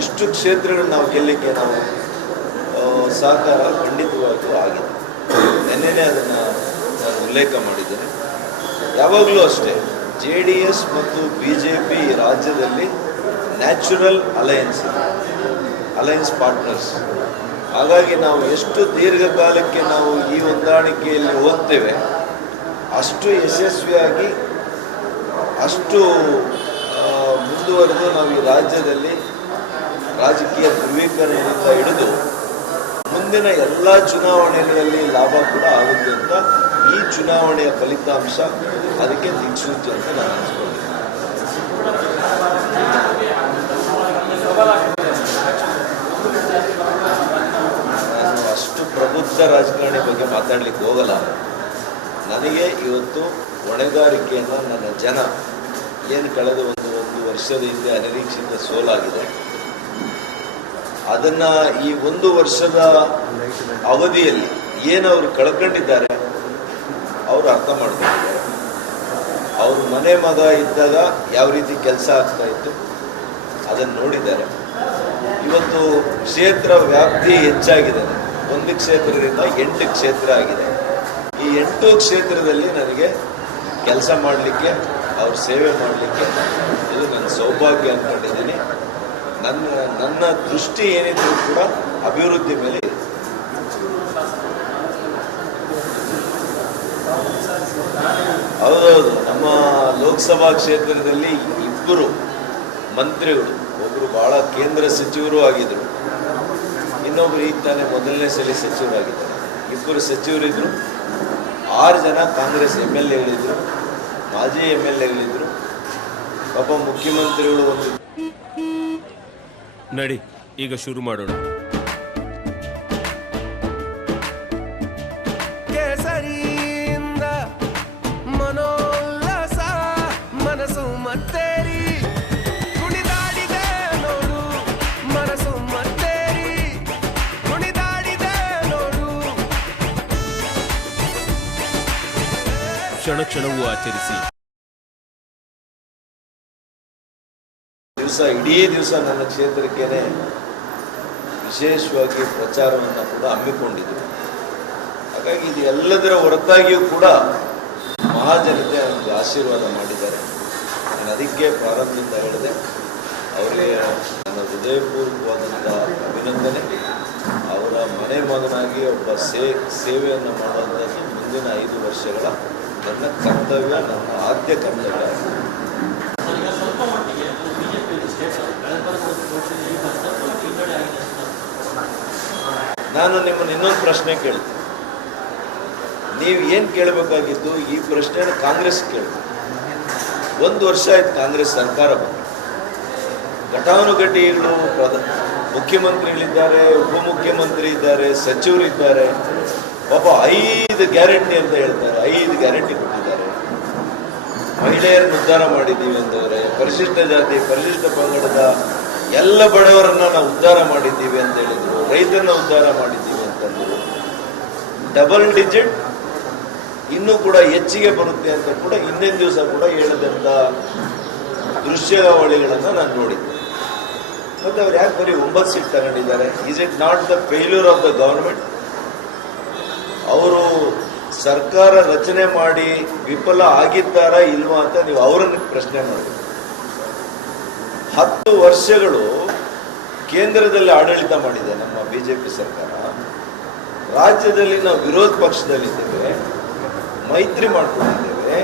ಇಷ್ಟು ಕ್ಷೇತ್ರಗಳು ನಾವು ಗೆಲ್ಲಲಿಕ್ಕೆ ನಾವು ಸಹಕಾರ ಖಂಡಿತವಾಗಿಯೂ ಆಗಿದೆ. ನೆನ್ನೆನೇ ಅದನ್ನು ನಾನು ಉಲ್ಲೇಖ ಮಾಡಿದ್ದೇನೆ. ಯಾವಾಗಲೂ ಅಷ್ಟೇ JDS ಮತ್ತು BJP ರಾಜ್ಯದಲ್ಲಿ ನ್ಯಾಚುರಲ್ ಅಲಯನ್ಸ್ ಪಾರ್ಟ್ನರ್ಸ್. ಹಾಗಾಗಿ ನಾವು ಎಷ್ಟು ದೀರ್ಘಕಾಲಕ್ಕೆ ನಾವು ಈ ಹೊಂದಾಣಿಕೆಯಲ್ಲಿ ಹೋಗ್ತೇವೆ ಅಷ್ಟು ಯಶಸ್ವಿಯಾಗಿ ಅಷ್ಟು ಮುಂದುವರೆದು ನಾವು ಈ ರಾಜ್ಯದಲ್ಲಿ ರಾಜಕೀಯ ಧ್ರುವೀಕರಣದಿಂದ ಹಿಡಿದು ಮುಂದಿನ ಎಲ್ಲ ಚುನಾವಣೆಗಳಲ್ಲಿ ಲಾಭ ಕೂಡ ಆಗುತ್ತೆ ಅಂತ ಈ ಚುನಾವಣೆಯ ಫಲಿತಾಂಶ ಅದಕ್ಕೆ ದಿಕ್ಸೂಚಿ ಅಂತ ನಾನು ಅನ್ಸ್ಕೊಂಡಿದ್ದೀನಿ. ನಾನು ಅಷ್ಟು ಪ್ರಬುದ್ಧ ರಾಜಕಾರಣಿ ಬಗ್ಗೆ ಮಾತಾಡ್ಲಿಕ್ಕೆ ಹೋಗಲ್ಲ. ನನಗೆ ಇವತ್ತು ಹೊಣೆಗಾರಿಕೆಯನ್ನು ನನ್ನ ಜನ ಏನು ಕಳೆದ ಒಂದು ವರ್ಷದ ಹಿಂದೆ ಅನಿರೀಕ್ಷಿತ ಸೋಲಾಗಿದೆ ಅದನ್ನು ಈ ಒಂದು ವರ್ಷದ ಅವಧಿಯಲ್ಲಿ ಏನು ಅವರು ಕಳ್ಕೊಂಡಿದ್ದಾರೆ ಅವರು ಅರ್ಥ ಮಾಡ್ಕೊಂಡಿದ್ದಾರೆ. ಅವರು ಮನೆ ಮಗ ಇದ್ದಾಗ ಯಾವ ರೀತಿ ಕೆಲಸ ಆಗ್ತಾ ಇತ್ತು ಅದನ್ನು ನೋಡಿದ್ದಾರೆ. ಇವತ್ತು ಕ್ಷೇತ್ರ ವ್ಯಾಪ್ತಿ ಹೆಚ್ಚಾಗಿದೆ. 1 ಕ್ಷೇತ್ರದಿಂದ 8 ಕ್ಷೇತ್ರ ಆಗಿದೆ. ಈ 8 ಕ್ಷೇತ್ರದಲ್ಲಿ ನನಗೆ ಕೆಲಸ ಮಾಡಲಿಕ್ಕೆ ಅವ್ರ ಸೇವೆ ಮಾಡಲಿಕ್ಕೆ ಇದು ನನ್ನ ಸೌಭಾಗ್ಯ ಅಂದ್ಕೊಂಡಿದ್ದೀನಿ. ನನ್ನ ದೃಷ್ಟಿ ಏನಿದ್ರು ಕೂಡ ಅಭಿವೃದ್ಧಿ ಮೇಲೆ ಇದೆ. ಹೌದೌದು, ನಮ್ಮ ಲೋಕಸಭಾ ಕ್ಷೇತ್ರದಲ್ಲಿ 2 ಮಂತ್ರಿಗಳು, ಒಬ್ಬರು ಬಹಳ ಕೇಂದ್ರ ಸಚಿವರು ಆಗಿದ್ರು, ಇನ್ನೊಬ್ರು ಈಗ ತಾನೇ ಮೊದಲನೇ ಸಲ ಸಚಿವರಾಗಿದ್ದಾರೆ. 2 ಸಚಿವರಿದ್ರು, 6 ಜನ ಕಾಂಗ್ರೆಸ್ MLAಗಳಿದ್ರು, ಮಾಜಿ MLAಗಳಿದ್ರು. ಪಾಪ ಮುಖ್ಯಮಂತ್ರಿಗಳು ಒಂದು ನಡಿ ಈಗ ಶುರು ಮಾಡೋಣ. ಕೇಸರಿಯಿಂದ ಮನೋಲ್ಲಾಸ ಮನಸ್ಸು ಮತ್ತೇರಿ ಕುಣಿದಾಡಿದೆ ನೋಡು, ಮನಸ್ಸು ಮತ್ತೇರಿ ಕುಣಿದಾಡಿದೆ ನೋಡು. ಕ್ಷಣ ಕ್ಷಣವೂ ಆಚರಿಸಿ. ಇಡೀ ದಿವಸ ನನ್ನ ಕ್ಷೇತ್ರಕ್ಕೇನೆ ವಿಶೇಷವಾಗಿ ಪ್ರಚಾರವನ್ನು ಕೂಡ ಹಮ್ಮಿಕೊಂಡಿದ್ದರು. ಹಾಗಾಗಿ ಇದು ಎಲ್ಲದರ ಹೊರತಾಗಿಯೂ ಕೂಡ ಮಹಾಜನತೆ ನನಗೆ ಆಶೀರ್ವಾದ ಮಾಡಿದ್ದಾರೆ. ನಾನು ಅದಕ್ಕೆ ಪ್ರಾರಂಭದಿಂದ ಹೇಳಿದೆ, ಅವರಿಗೆ ನನ್ನ ಹೃದಯಪೂರ್ವಕವಾದಂಥ ಅಭಿನಂದನೆ. ಅವರ ಮನೆ ಮಗನಾಗಿ ಒಬ್ಬ ಸೇವೆಯನ್ನು ಮಾಡುವಂಥದ್ದು ಮುಂದಿನ 5 ವರ್ಷಗಳ ನನ್ನ ಕರ್ತವ್ಯ, ನನ್ನ ಆದ್ಯ ಕರ್ತವ್ಯ. ನಾನು ನಿಮ್ಮನ್ನು ಇನ್ನೊಂದು ಪ್ರಶ್ನೆ ಕೇಳ್ತೀನಿ. ನೀವು ಏನು ಕೇಳಬೇಕಾಗಿದ್ದು ಈ ಪ್ರಶ್ನೆನ ಕಾಂಗ್ರೆಸ್ ಕೇಳಿ. 1 ವರ್ಷ ಆಯ್ತು ಕಾಂಗ್ರೆಸ್ ಸರ್ಕಾರ ಬಂದು. ಘಟಾನುಘಟಿಗಳು ಮುಖ್ಯಮಂತ್ರಿಗಳಿದ್ದಾರೆ, ಉಪಮುಖ್ಯಮಂತ್ರಿ ಇದ್ದಾರೆ, ಸಚಿವರಿದ್ದಾರೆ. ಪಾಪ 5 ಗ್ಯಾರಂಟಿ ಅಂತ ಹೇಳ್ತಾರೆ. 5 ಗ್ಯಾರಂಟಿ ಕೊಟ್ಟಿದ್ದಾರೆ. ಮಹಿಳೆಯರನ್ನು ಉದ್ಧಾರ ಮಾಡಿದ್ದೀವಿ ಅಂತಂದರೆ, ಪರಿಶಿಷ್ಟ ಜಾತಿ ಪರಿಶಿಷ್ಟ ಪಂಗಡದ ಎಲ್ಲ ಬಡವರನ್ನ ನಾವು ಉದ್ಧಾರ ಮಾಡಿದ್ದೀವಿ ಅಂತ ಹೇಳಿದ್ರು, ರೈತರನ್ನ ಉದ್ಧಾರ ಮಾಡಿದ್ದೀವಿ ಅಂತಂದ್ರು. ಡಬಲ್ ಡಿಜಿಟ್ ಇನ್ನೂ ಕೂಡ ಹೆಚ್ಚಿಗೆ ಬರುತ್ತೆ ಅಂತ ಕೂಡ ಹಿಂದಿನ ದಿವಸ ಕೂಡ ಹೇಳಿದಂಥ ದೃಶ್ಯಾವಳಿಗಳನ್ನು ನಾನು ನೋಡಿದ್ದೆ. ಮತ್ತೆ ಅವ್ರು ಯಾಕೆ ಬರೀ 9 ಸೀಟ್ ತಗೊಂಡಿದ್ದಾರೆ? Is it not the failure of the government? ಅವರು ಸರ್ಕಾರ ರಚನೆ ಮಾಡಿ ವಿಫಲ ಆಗಿದ್ದಾರಾ ಇಲ್ವಾ ಅಂತ ನೀವು ಅವರನ್ನು ಪ್ರಶ್ನೆ ಮಾಡಿ. 10 ವರ್ಷಗಳು ಕೇಂದ್ರದಲ್ಲಿ ಆಡಳಿತ ಮಾಡಿದೆ ನಮ್ಮ BJP ಸರ್ಕಾರ. ರಾಜ್ಯದಲ್ಲಿ ನಾವು ವಿರೋಧ ಪಕ್ಷದಲ್ಲಿದ್ದೇವೆ, ಮೈತ್ರಿ ಮಾಡ್ಕೊಂಡಿದ್ದೇವೆ.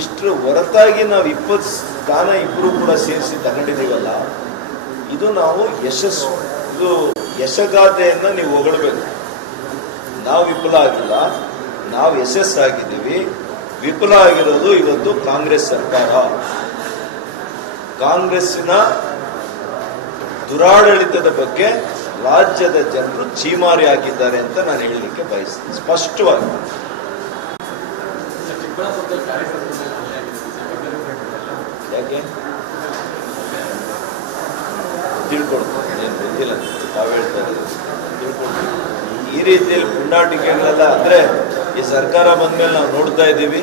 ಇಷ್ಟರ ಹೊರತಾಗಿ ನಾವು 20 ಸ್ಥಾನ ಇಬ್ಬರು ಕೂಡ ಸೇರಿಸಿ ತಗೊಂಡಿದ್ದೀವಲ್ಲ, ಇದು ನಾವು ಯಶಸ್ಸು, ಇದು ಯಶಗಾಥೆಯನ್ನು ನೀವು ಹೊಗಡಬೇಕು. ನಾವು ವಿಫಲ ಆಗಿಲ್ಲ, ನಾವು ಯಶಸ್ಸಾಗಿದ್ದೀವಿ. ವಿಫಲ ಆಗಿರೋದು ಇವತ್ತು ಕಾಂಗ್ರೆಸ್ ಸರ್ಕಾರ. ಕಾಂಗ್ರೆಸ್ಸಿನ ದುರಾಡಳಿತದ ಬಗ್ಗೆ ರಾಜ್ಯದ ಜನರು ಚೀಮಾರಿ ಹಾಕಿದ್ದಾರೆ ಅಂತ ನಾನು ಹೇಳಲಿಕ್ಕೆ ಬಯಸ್ತೀನಿ ಸ್ಪಷ್ಟವಾಗಿ. ಯಾಕೆ ತಿಳ್ಕೊಡ್ತೀನಿ, ಏನು ಗೊತ್ತಿಲ್ಲ, ತಾವು ಹೇಳ್ತಾ ಇದ್ದೀವಿ, ತಿಳ್ಕೊಡ್ತೀನಿ. ಈ ರೀತಿಯಲ್ಲಿ ಪುಂಡಾಟಿಕೆಗಳೆಲ್ಲ ಅಂದರೆ ಈ ಸರ್ಕಾರ ಬಂದ ಮೇಲೆ ನಾವು ನೋಡ್ತಾ ಇದ್ದೀವಿ,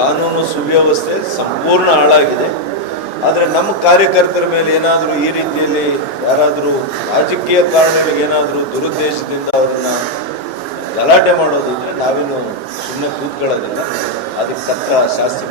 ಕಾನೂನು ಸುವ್ಯವಸ್ಥೆ ಸಂಪೂರ್ಣ ಹಾಳಾಗಿದೆ. ಆದರೆ ನಮ್ಮ ಕಾರ್ಯಕರ್ತರ ಮೇಲೆ ಏನಾದರೂ ಈ ರೀತಿಯಲ್ಲಿ ಯಾರಾದರೂ ರಾಜಕೀಯ ಕಾರಣಗಳಿಗೆ ಏನಾದರೂ ದುರುದ್ದೇಶದಿಂದ ಅವರನ್ನು ಗಲಾಟೆ ಮಾಡೋದಿದ್ರೆ ನಾವೇನು ಸುಮ್ಮನೆ ಕೂತ್ಕೊಳ್ಳೋದಿಲ್ಲ, ಅದಕ್ಕೆ ತಕ್ಕ ಶಾಸ್ತಿ